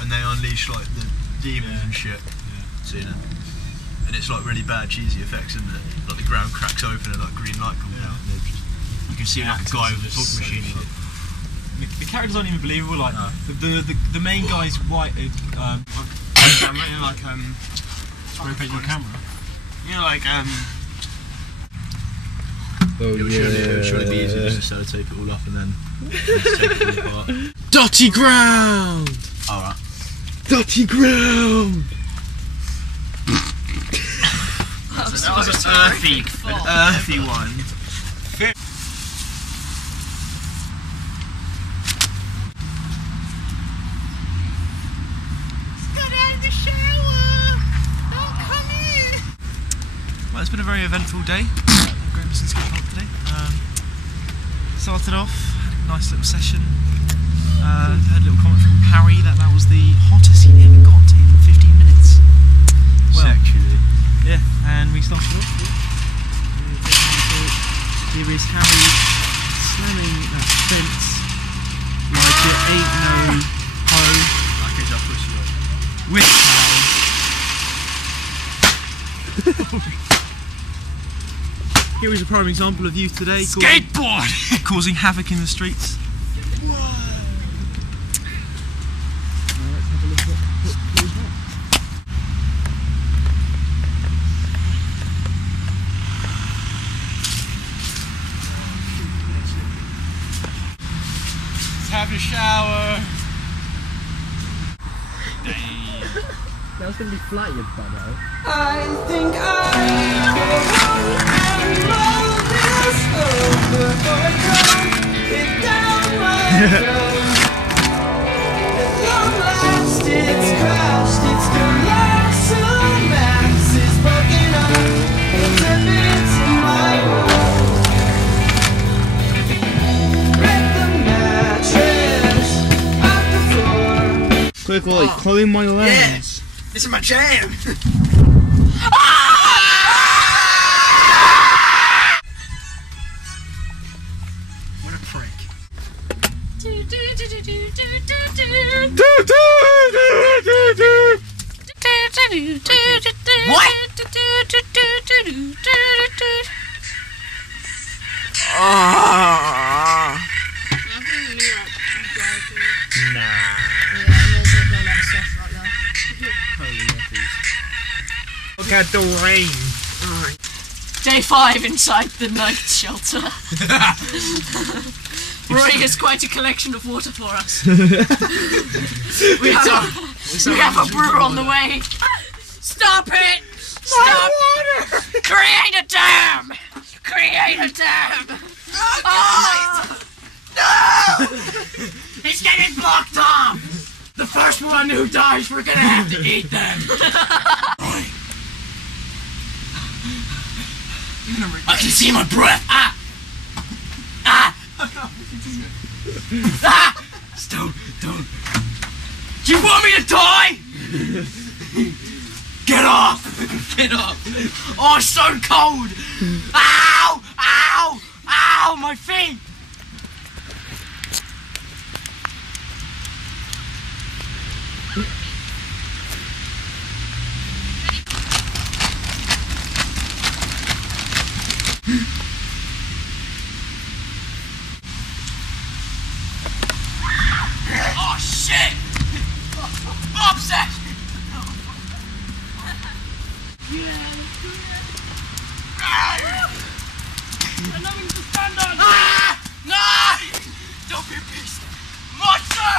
and they unleash like the demons and shit. So, you know, and it's like really bad cheesy effects, isn't it? Like the ground cracks open and like green light comes out. And you can see like a guy with a fog machine. The characters aren't even believable. Like the main guy's white. Camera, you know, like spray paint your camera. You know, like Oh it would surely be easier just to tape it all off and then just take it all apart. Dotty ground. Alright. Dotty ground. that was an earthy one. Well, it's been a very eventful day. Grimston Ski Park today. Started off, had a nice little session. Heard a little comment from Harry that was the hottest he'd ever got in 15 minutes. Well, actually. Yeah, and we started off. Here is Harry slamming that fence like it ain't no ho. Like it's up With power. Here is a prime example of youth today. Skateboard! Causing havoc in the streets. Let's have a shower. Damn. That was going to be flat, you bummo. I think I will roll this over for a drum. Hit down my drum. At long last it's crashed, it's colossal mass is broken up into bits in my room. Break the mattress off the floor. Quick, Ollie, clone my lens. Yes! This is my jam! What a prick. What? Look at the rain. Day 5 inside the night shelter. Roy has quite a collection of water for us. we have a brewer on the way. Stop it! Stop! Water! Create a dam! Create a dam! Oh! No! It's getting blocked off! The first one who dies, we're gonna have to eat them! I can see my breath! Ah! Ah! Ah! Stop! Don't! Do you want me to die? Get off! Get off! Oh, it's so cold! Ow! Ow! Ow! My feet! Oh shit! Obsessed! Nothing to stand on! Ah! No! Don't be a beast! Monster!